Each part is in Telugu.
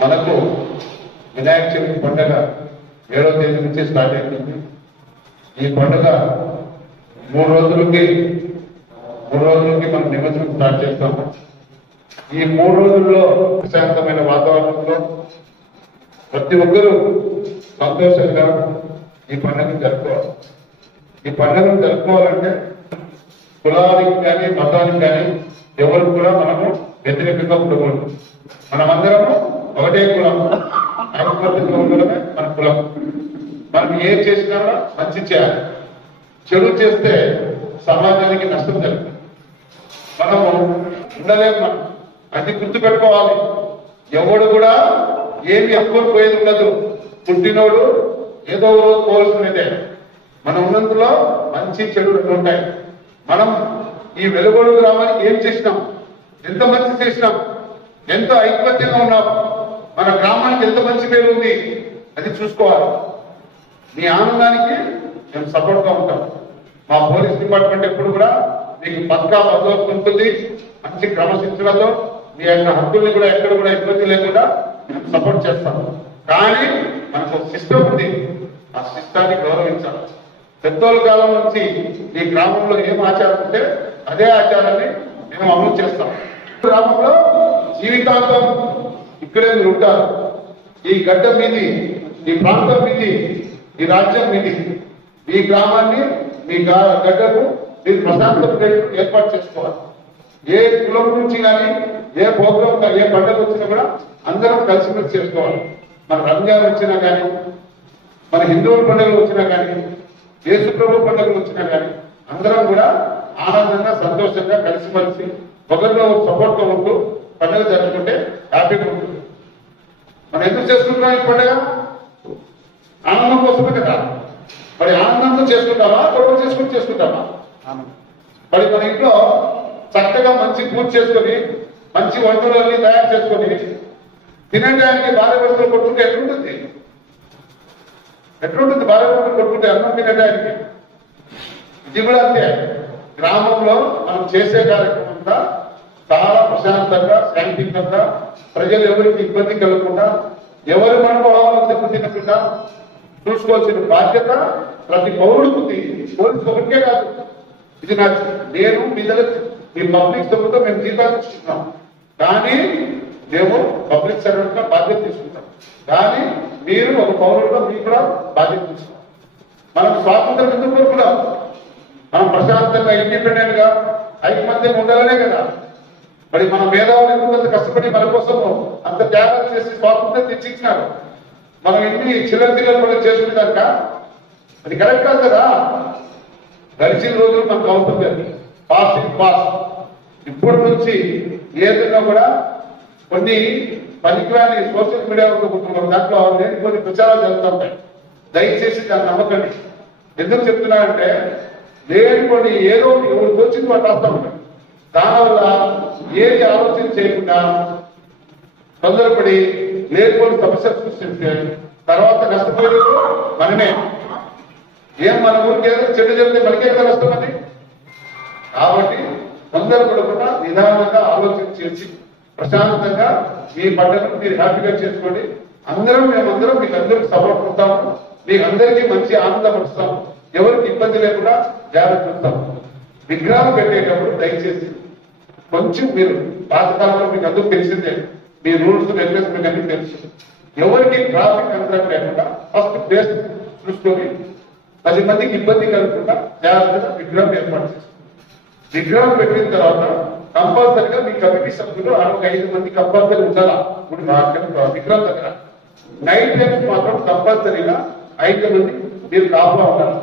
మనకు వినాయక చవితి పండుగ 7వ తేదీ నుంచి స్టార్ట్ అవుతుంది. ఈ పండుగ 3 రోజులకి మనం నిమజ్జనం స్టార్ట్ చేస్తాము. ఈ 3 రోజుల్లో ప్రశాంతమైన వాతావరణంలో ప్రతి ఒక్కరూ సంతోషంగా ఈ పండుగను జరుపుకోవాలి. ఈ పండుగను జరుపుకోవాలంటే కులానికి కానీ మతానికి కానీ ఎవరు కూడా మనము వ్యతిరేకంగా ఉండకూడదు. మనమందరము ఒకటే కులం, ఐకమత్యంగా ఉండడమే మన కులం. మనం ఏం చేసినా మంచి చేయాలి. చెడు చేస్తే సమాజానికి నష్టం జరుగుతుంది. మనము ఉండలేము. అది గుర్తుపెట్టుకోవాలి. ఎవడు కూడా ఏమి ఎక్కువ పోయేది ఉండదు. పుట్టినోడు ఏదో రోజు పోవాల్సినదే. మనం ఉన్నందులో మంచి చెడు ఉంటాయి. మనం ఈ వెలుగొడు గ్రామానికి ఏం చేసినాం, ఎంత మంచి చేసినాం, ఎంత ఐకమత్యంగా ఉన్నాం, మన గ్రామానికి ఎంత మంచి పేరు ఉంది, అది చూసుకోవాలి. మీ ఆనందానికి మేము సపోర్ట్ గా ఉంటాం. మా పోలీస్ డిపార్ట్మెంట్ ఎప్పుడు కూడా మీకు పక్కా బందోబస్తు ఉంటుంది. మంచి క్రమశిక్షణతో మీ యొక్క హక్కుల్ని కూడా ఎక్కడ కూడా ఇబ్బంది లేకుండా మేము సపోర్ట్ చేస్తాం. కానీ మనకు ఒక సిస్టమ్ ఉంది. ఆ సిస్టాన్ని గౌరవించాలి. పెద్దోళ్ళ కాలం నుంచి ఈ గ్రామంలో ఏం ఆచారం ఉంటే అదే ఆచారాన్ని మేము అమలు చేస్తాం. గ్రామంలో జీవితాంతం ఇక్కడే మీరు ఉంటారు. ఈ గడ్డ మీది, ఈ ప్రాంతం మీది, ఈ రాజ్యం మీది. ఈ గ్రామాన్ని, మీ గడ్డకు మీరు ప్రశాంతత ఏర్పాటు చేసుకోవాలి. ఏ కులం నుంచి కానీ, ఏ ప్రోగ్రాం, ఏ పండుగ వచ్చినా కూడా అందరం కలిసిమెలిసి చేసుకోవాలి. మన రంజాన్ వచ్చినా కానీ, మన హిందువుల పండుగలు వచ్చినా కానీ, యేసు ప్రభు పండుగలు వచ్చినా కానీ అందరం కూడా ఆనందంగా, సంతోషంగా కలిసిమెలిసి ఒకరిలో సపోర్ట్ గా ఉంటూ పండుగ జరుపుకుంటే హ్యాపీగా ఉంటుంది. మనం ఎందుకు చేసుకుంటున్నాం ఈ పండుగ? ఆనందం కోసమే కదా. మరి ఆనందంతో చేసుకుంటామా, గొడవ చేసుకుంటామా? మరి మన ఇంట్లో చక్కగా మంచి పూజ చేసుకొని, మంచి వంటలన్నీ తయారు చేసుకొని తినడానికి భార్య భర్తలు కొట్టుకుంటే ఎట్లుంటుంది? భార్య భర్తలు కొట్టుకుంటే అన్నం తినడానికి. ఇది కూడా అంతే. గ్రామంలో మనం చేసే కార్యక్రమం అంతా చాలా ప్రశాంతంగా, శాంతియుతంగా, ప్రజలు ఎవరికి ఇబ్బంది కలగకుండా, ఎవరి మనోభావాలను దెబ్బతినకుండా చూసుకోవాల్సిన బాధ్యత ప్రతి పౌరుడికి ఉంది. పోలీసు ఒకరికే కాదు. ఇది నేను మీ పబ్లిక్ సభ్యులతో మేము జీతాలు తీసుకుంటున్నాం. కానీ మేము పబ్లిక్ సర్వెంట్ గా బాధ్యత తీసుకుంటాం. కానీ మీరు ఒక పౌరుడుగా మీకు కూడా బాధ్యత తీసుకుంటాం. మనం స్వాతంత్రం ఎందుకు కోరుకున్నాం? మనం ప్రశాంతంగా, ఇండిపెండెంట్ గా, ఐకమత్యంగా ఉండాలనే కదా. మరి మన మేధావులు ఎందుకు అంత కష్టపడి మన కోసం అంత త్యాగాలు చేసి స్వాతంత్రం తెచ్చిచ్చినారు. మనం ఇన్ని చిల్లర పనులు చేసుకునేదాక అది కరెక్ట్ కాదు కదా. గడిచిన రోజులు మనకు అవుతుంది. పాస్ ఇప్పటి నుంచి ఏదైనా కూడా కొన్ని పనికిరాని సోషల్ మీడియాలో ఉంటున్నాం. దాంట్లో నేను కొన్ని ప్రచారాలు జరుగుతుంటాయి. దయచేసి దాన్ని నమ్మకండి. ఎందుకు చెప్తున్నానంటే లేని ఏదో ఎవరు తోచింది వాళ్ళు రాస్తా ఉంటారు. దానివల్ల ఏది ఆలోచన చేయకుండా తొందరపడి లేకపోతే సమస్యలు సృష్టిస్తే తర్వాత నష్టపోయేది మనమే. మన ఊరికి ఏదో చెడు జరిగితే మనకే కదా నష్టం అది. కాబట్టి తొందరపడకుండా నిదానంగా ఆలోచన చేసి ప్రశాంతంగా మీ పండుగను మీరు హ్యాపీగా చేసుకోండి. మేమందరం మీకు అందరికి సపోర్ట్ ఉంటాము. మీకు అందరికీ మంచి ఆనందపరుస్తాము. ఎవరికి ఇబ్బంది లేకుండా జాగ్రత్త చూస్తాము. విగ్రహాలు పెట్టేటప్పుడు దయచేసి కొంచెం మీరు పాతకాలంలో మీకు అందరూ తెలిసిందే. మీ రూల్స్ రెగ్యులేషన్ మీకు అన్ని తెలుసు. ఎవరికి ట్రాఫిక్ అంతరం లేకుండా ఫస్ట్ ప్లేస్ చూసుకొని 10 మందికి ఇబ్బంది కలగకుండా జాగ్రత్తగా విగ్రహం ఏర్పాటు చేస్తారు. విగ్రహం పెట్టిన తర్వాత కంపల్సరిగా మీ కమిటీ సభ్యులు 5 మంది కంపల్సరీ ఉండాలా విగ్రహం దగ్గర. నైట్ టైమ్స్ మాత్రం కంపల్సరీగా 5 మంది మీరు కాపులా ఉండాలి.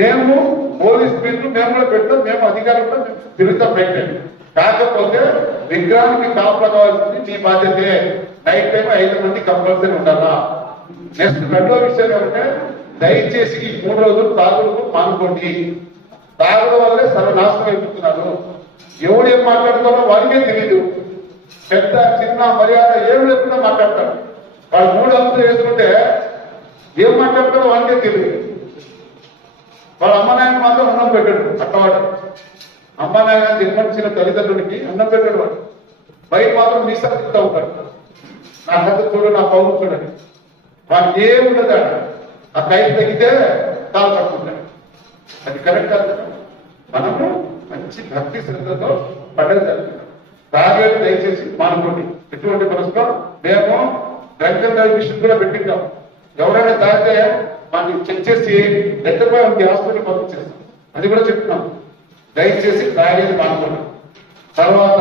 మేము పోలీస్ మీరు మేము కూడా పెడతాం. మేము అధికారులు మేము తిరుగుతాం బయట. కాకపోతే విగ్రహానికి కాపులా కావాల్సింది మీ బాధ్యతే. నైట్ టైం 5 మంది కంపల్సరీ ఉండాలా. నెక్స్ట్ రెండో విషయం ఏమంటే దయచేసి ఈ 3 రోజులు తాగుడుకు మానుకోండి. తాగడం వల్లే సర్వనాశనం అయిపోతున్నారు. ఎవరు ఏం మాట్లాడుతారో వారికే తెలియదు. పెద్ద చిన్న మర్యాద ఏం లేకుండా మాట్లాడతారు. వాళ్ళు 3 అంశాలు వేసుకుంటే ఏం మాట్లాడతారో వారికే తెలియదు. వాళ్ళ అమ్మ నాయన మాత్రం అన్నం పెట్టాడు. అట్టవాడు అమ్మ నాయన జన్మనిచ్చిన తల్లిదండ్రులకి అన్నం పెట్టాడు. వాడు బయట మాత్రం మీసాలు తింటూ ఉంటాడు. నా హద్దు చూడు, నా పౌరు చూడండి, వాళ్ళకి ఏముండదు. ఆ కైలు తగ్గితే తాను పట్టుకుంటాడు. అది కరెక్ట్ కాదు. మనము మంచి భక్తి శ్రద్ధతో పండుగ జరుగుతున్నాం. తాగేది దయచేసి మానుకోండి. ఎటువంటి మనసులో మేము డ్రగ్ అండ్ అడిక్షన్ కూడా పెట్టింటాం. ఎవరైనా తాగితే మనకి చెక్ చేసి ఎత్తపోయి మనకి హాస్పిటల్ పంపించేస్తాం. అది కూడా చెప్తున్నాం. దయచేసి తాగేది మానుకోండి. తర్వాత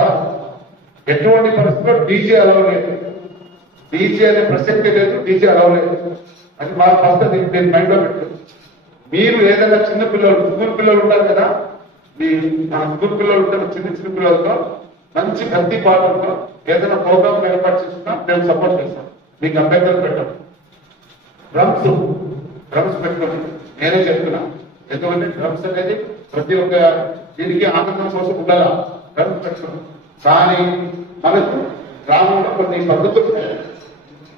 ఎటువంటి పరిస్థితుల్లో డీజే అలవ్ లేదు. డీజే అనే ప్రసక్తి లేదు, డీజే అలవ్ లేదు. అది మా ఫస్ట్ నేను మైండ్ లో పెట్టు. మీరు ఏదైనా చిన్న పిల్లలు, స్కూల్ పిల్లలు ఉంటారు కదా, స్కూల్ పిల్లలు ఉంటారు, చిన్న చిన్న పిల్లలతో మంచి భక్తి పాటలతో ఏదైనా ప్రోగ్రామ్ ఏర్పాటు చేసుకున్నా మేము సపోర్ట్ చేస్తాం. మీకు అభ్యంతరం పెట్టాం. డ్రమ్స్ పెట్టుకోండి. నేనే చెప్తున్నా. ఎందుకంటే డ్రమ్స్ అనేది ప్రతి ఒక్క దీనికి ఆనందం కోసం ఉండాలా. డ్రమ్స్ పెట్టుకోండి. కానీ మనకు గ్రామంలో కొన్ని పద్ధతులు ఉన్నాయి.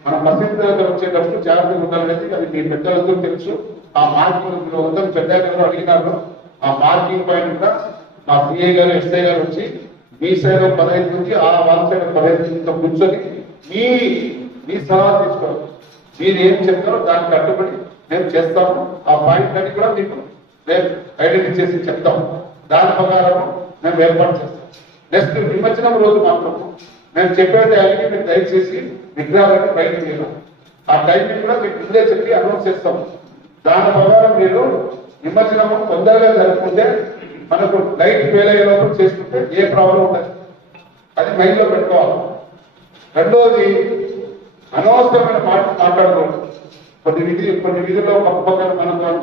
మన మసీదు వచ్చేటప్పుడు జాగ్రత్తగా ఉండాలనేది అది మీ పెద్దలందరూ తెలుసు. ఆ మార్కింగ్ అందరూ పెద్ద అడిగినారు. ఆ మార్కింగ్ పాయింట్ కూడా మా సిఐ గారు, ఎస్ఐ గారు వచ్చి మీ సైడ్ 15 నుంచి ఆ వాళ్ళ సైడ్ 15 నుంచి కూర్చొని మీ సలహా తీసుకోవాలి. మీరు ఏం చెప్తారో దానికి కట్టుబడి మేము చేస్తాము. ఆ పాయింట్ అన్ని కూడా మీకు రేపు ఐడెంటిఫై చేసి చెప్తాం. దాని ప్రకారం మేము ఏర్పాటు చేస్తాం. నెక్స్ట్ నిమజ్జనం రోజు మాత్రం మేము చెప్పే టైంకి మీరు దయచేసి విగ్రహాలను బయటకు వెళ్ళాం. ఆ టైంకి కూడా మీకు ముందే చెప్పి అనౌన్స్ చేస్తాం. దాని ప్రకారం మీరు నిమజ్జనం తొందరగా జరుపుకుంటే మనకు లైట్ ఫెయిల్ అయ్యే లోపల చేసుకుంటే ఏ ప్రాబ్లం ఉండదు. అది మైండ్ లో పెట్టుకోవాలి. రెండోది, అనవసరమైన మాటలు మాట్లాడకూడదు. కొన్ని విధుల్లో పక్క పక్కన మనకు